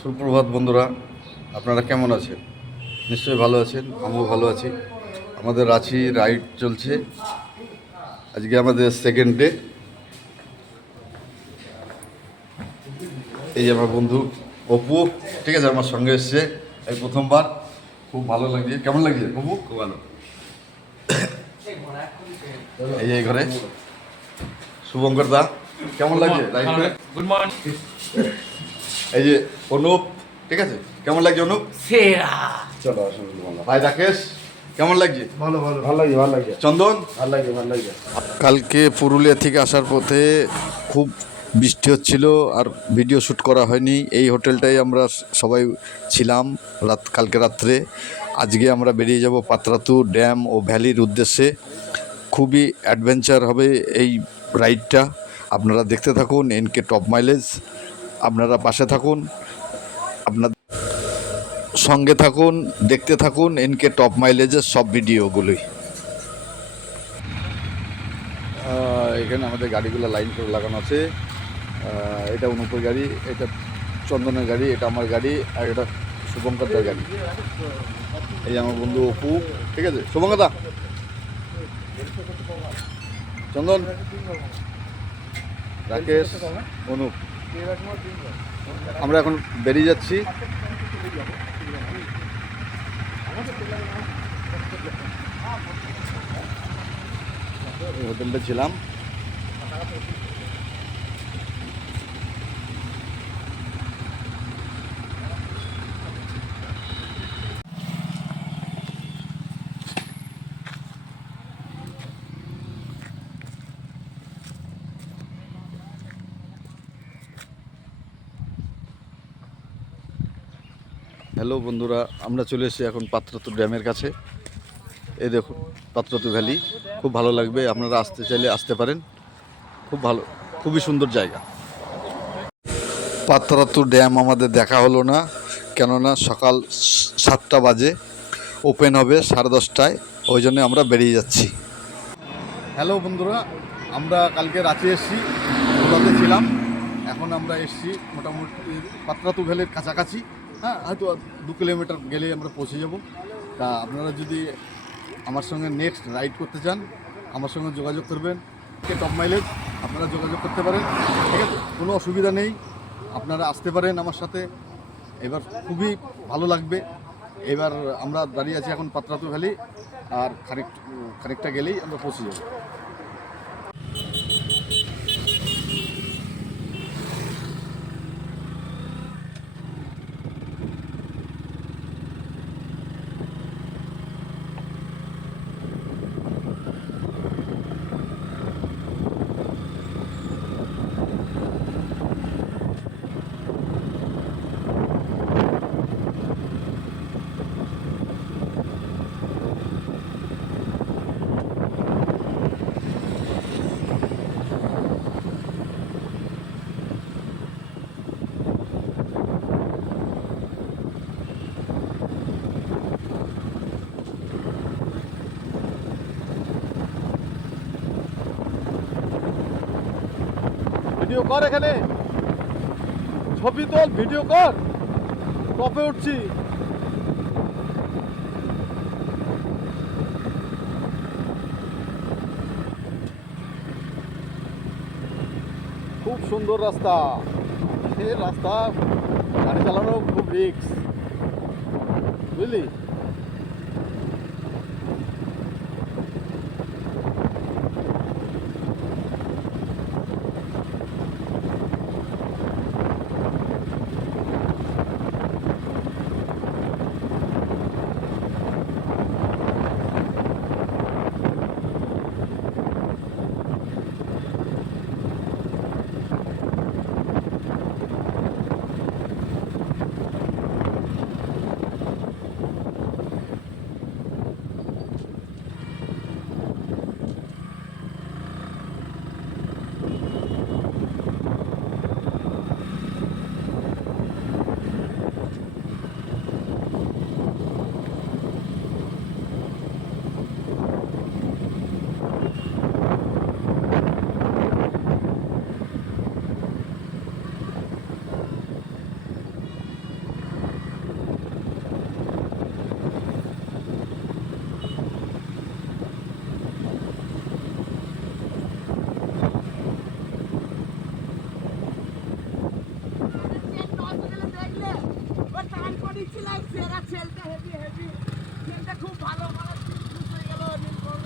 সুপ্রভাত বন্ধুরা আপনারা কেমন আছেন? নিশ্চয়ই ভালো আছেন আমিও ভালো আছি। আমাদের রাঁচি রাইড চলছে। আজকে আমাদের সেকেন্ড ডে এই আমার বন্ধু অপু ঠিক আছে আমার সঙ্গে এসছে এই প্রথমবার। খুব ভালো লাগছে। কেমন লাগছে অপু? খুব ভালো। এই যে এই ঘরে। শুভঙ্কর দা কেমন লাগছে? রাইডে গুড মর্নিং এই যে অনুপ ঠিক আছে? কেমন লাগছে অনুপ? সেরা। চলো আসুন ভাই রাকেশ কেমন লাগছে? ভালো ভালো। ভালো লাগে ভালো লাগে চন্দন? ভালো লাগে ভালো লাগে কালকে পুরুলিয়া থেকে আসার পথে খুব বৃষ্টি হচ্ছিল আর ভিডিও শ্যুট করা হয়নি। এই হোটেলটাই আমরা সবাই ছিলাম রাত কালকে রাত্রে। আজকে আমরা বেরিয়ে যাব পাত্রাতু ড্যাম ও ভ্যালির উদ্দেশ্যে। খুবই অ্যাডভেঞ্চার হবে এই রাইডটা। আপনারা দেখতে থাকুন এনকে টপ মাইলেজ। আপনারা পাশে থাকুন আপনার সঙ্গে থাকুন, দেখতে থাকুন এনকে টপ মাইলেজের সব ভিডিওগুলোই। এখানে আমাদের গাড়িগুলো লাইন করে লাগানো আছে। এটা অনুপের গাড়ি, এটা চন্দনের গাড়ি, এটা আমার গাড়ি, আর এটা শুভঙ্করদার গাড়ি। এই আমার বন্ধু অপু, ঠিক আছে? শুভঙ্করদা চন্দন। রাকেশ, অনুপ। আমরা এখন বেরিয়ে যাচ্ছি। হোটেলটা ছিলাম। হ্যালো বন্ধুরা, আমরা চলে এসেছি এখন পাত্রতু ড্যামের কাছে। এই দেখুন, পাত্রতু ভ্যালি, খুব ভালো লাগবে, আপনারা আসতে চাইলে আসতে পারেন। খুব ভালো, খুবই সুন্দর জায়গা। পাত্রাতু ড্যাম আমাদের দেখা হলো না, কেননা সকাল সাতটা বাজে, ওপেন হবে সাড়ে দশটায়, ওই জন্য আমরা বেরিয়ে যাচ্ছি। হ্যালো বন্ধুরা, আমরা কালকে রাতে এসেছি ছিলাম, এখন আমরা এসেছি মোটামুটি পাত্রাতু ভ্যালির কাছাকাছি। হ্যাঁ হয়তো দু কিলোমিটার গেলেই আমরা পৌঁছে যাব। তা আপনারা যদি আমার সঙ্গে নেক্সট রাইড করতে চান, আমার সঙ্গে যোগাযোগ করবেন। কে টপ মাইলেজ আপনারা যোগাযোগ করতে পারেন। ঠিক আছে? কোনো অসুবিধা নেই। আপনারা আসতে পারেন আমার সাথে। এবার খুবই ভালো লাগবে। এবার আমরা দাঁড়িয়ে আছি এখন পাত্রাতু ভ্যালি আর খানিক খানিকটা গেলেই আমরা পৌঁছে যাব। ভিডিও কর এখানে। ছবি তোল, ভিডিও কর। টপে উঠছি। খুব সুন্দর রাস্তা। এই রাস্তা গাড়ি চালানো খুব রিক্স বুঝলি? করেছিলাম সেরা ছেলটা হেভি হেভি খেলতে খুব ভালো ভালো খুশ হয়ে গেল নীলকর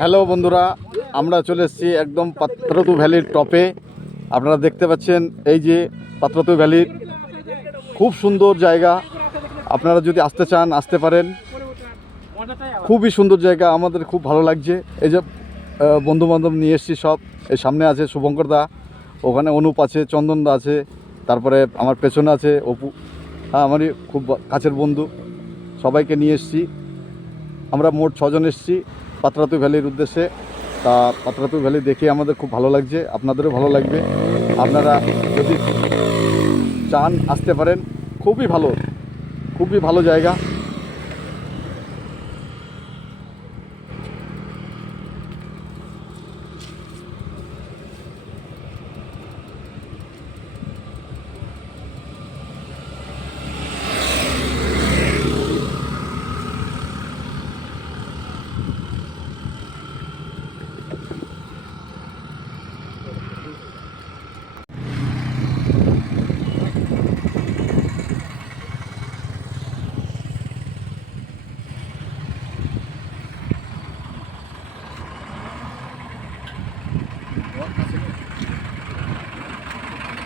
হ্যালো বন্ধুরা। আমরা চলে এসেছি একদম পাত্রতু ভ্যালির টপে আপনারা দেখতে পাচ্ছেন এই যে পাত্রতু ভ্যালির খুব সুন্দর জায়গা। আপনারা যদি আসতে চান, আসতে পারেন। খুবই সুন্দর জায়গা। আমাদের খুব ভালো লাগছে। এই যে বন্ধু বান্ধব নিয়ে এসেছি সব। এই সামনে আছে শুভঙ্কর দা। ওখানে অনুপ আছে, চন্দন দা আছে। তারপরে আমার পেছনে আছে অপু। হ্যাঁ আমারই খুব কাছের বন্ধু। সবাইকে নিয়ে এসেছি। আমরা মোট ছজন এসেছি। পাত্রাতু ভ্যালির উদ্দেশ্যে, তা পাত্রাতু ভ্যালি দেখে আমাদের খুব ভালো লাগছে, আপনাদেরও ভালো লাগবে। আপনারা যদি চান আসতে পারেন, খুবই ভালো খুবই ভালো জায়গা।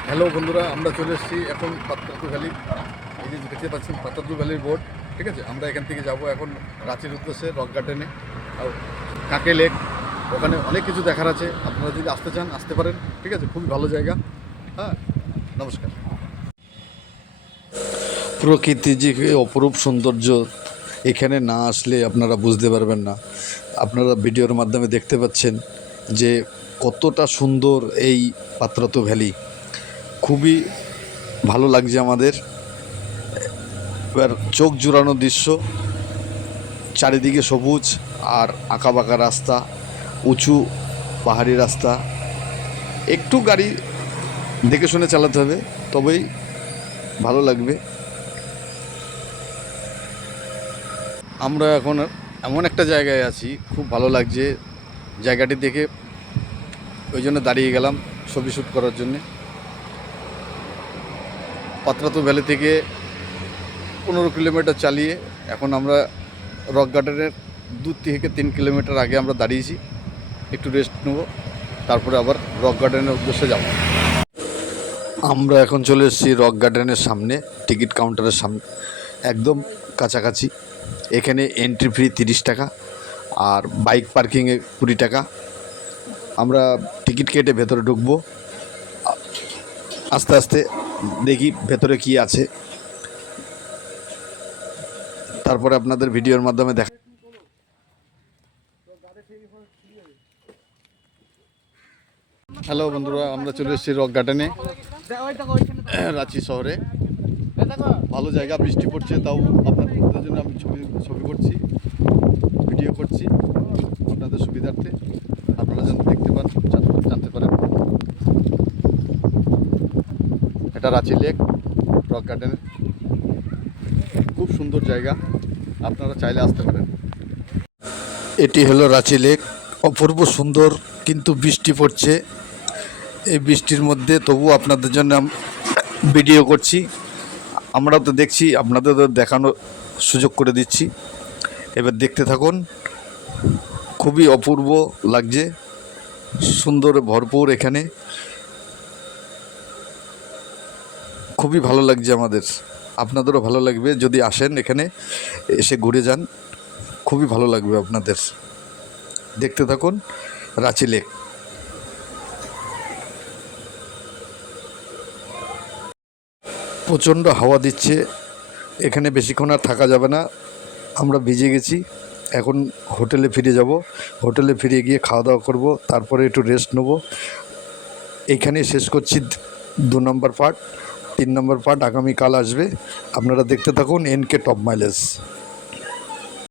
হ্যালো বন্ধুরা, আমরা চলে এসেছি এখন পাত্রাতু ভ্যালি। এই যে দেখতে পাচ্ছেন পাত্রাতু ভ্যালির বোর্ড, ঠিক আছে? আমরা এখান থেকে যাব এখন রাঁচির উদ্দেশ্যে, রক গার্ডেনে, আর কাকে লেক, ওখানে অনেক কিছু দেখার আছে। আপনারা যদি আসতে চান, আসতে পারেন, ঠিক আছে? খুবই ভালো জায়গা। হ্যাঁ নমস্কার। প্রকৃতি যে অপরূপ সৌন্দর্য এখানে না আসলে আপনারা বুঝতে পারবেন না। আপনারা ভিডিওর মাধ্যমে দেখতে পাচ্ছেন যে কতটা সুন্দর এই পাত্রাতু ভ্যালি। খুবই ভালো লাগছে আমাদের। এবার চোখ জুড়ানো দৃশ্য, চারিদিকে সবুজ আর আঁকাবাঁকা রাস্তা, উঁচু পাহাড়ি রাস্তা। একটু গাড়ি দেখে শুনে চালাতে হবে, তবেই ভালো লাগবে। আমরা এখন এমন একটা জায়গায় আছি, খুব ভালো লাগছে জায়গাটি দেখে। ওই জন্য দাঁড়িয়ে গেলাম ছবি শ্যুট করার জন্যে। পাত্রাতু ভ্যালি থেকে পনেরো কিলোমিটার চালিয়ে এখন আমরা রক গার্ডেনের দু থেকে তিন কিলোমিটার আগে আমরা দাঁড়িয়েছি। একটু রেস্ট নেব, তারপরে আবার রক গার্ডেনের উদ্দেশ্যে যাব। আমরা এখন চলে এসেছি রক গার্ডেনের সামনে, টিকিট কাউন্টারের সামনে একদম কাছাকাছি। এখানে এন্ট্রি ফি তিরিশ টাকা আর বাইক পার্কিংয়ে কুড়ি টাকা। আমরা টিকিট কেটে ভেতরে ঢুকবো। আস্তে আস্তে দেখি ভেতরে কি আছে। তারপরে আপনাদের ভিডিওর মাধ্যমে দেখা হ্যালো বন্ধুরা, আমরা চলে এসেছি রক গার্ডেনে, রাঁচি শহরে। ভালো জায়গা, বৃষ্টি পড়ছে, তাও আপনাদের জন্য আমি ছবি ছবি করছি, ভিডিও করছি, আপনাদের সুবিধার্থে। আপনারা যেন দেখতে পান এটা রাঁচি লেক, রক গার্ডেনের খুব সুন্দর জায়গা, আপনারা চাইলে আসতে পারেন। এটি হলো রাঁচি লেক, অপূর্ব সুন্দর, কিন্তু বৃষ্টি পড়ছে। এই বৃষ্টির মধ্যে তবু আপনাদের জন্য ভিডিও করছি। আমরা তো দেখছি, আপনাদের দেখানোর সুযোগ করে দিচ্ছি। এবার দেখতে থাকুন, খুবই অপূর্ব লাগছে। সুন্দর, ভরপুর এখানে। খুবই ভালো লাগছে আমাদের। আপনাদেরও ভালো লাগবে যদি আসেন এখানে, এসে ঘুরে যান। খুবই ভালো লাগবে আপনাদের। দেখতে থাকুন, রাঁচি লেক। প্রচণ্ড হাওয়া দিচ্ছে, এখানে বেশিক্ষণ আর থাকা যাবে না। আমরা ভিজে গেছি, এখন হোটেলে ফিরে যাব। হোটেলে ফিরে গিয়ে খাওয়া দাওয়া করব, তারপরে একটু রেস্ট নেব। এইখানে শেষ করছি দু নম্বর পার্ট তিন নম্বর পার্ট আগামীকাল আসবে। আপনারা দেখতে থাকুন এনকে টপ মাইলেজ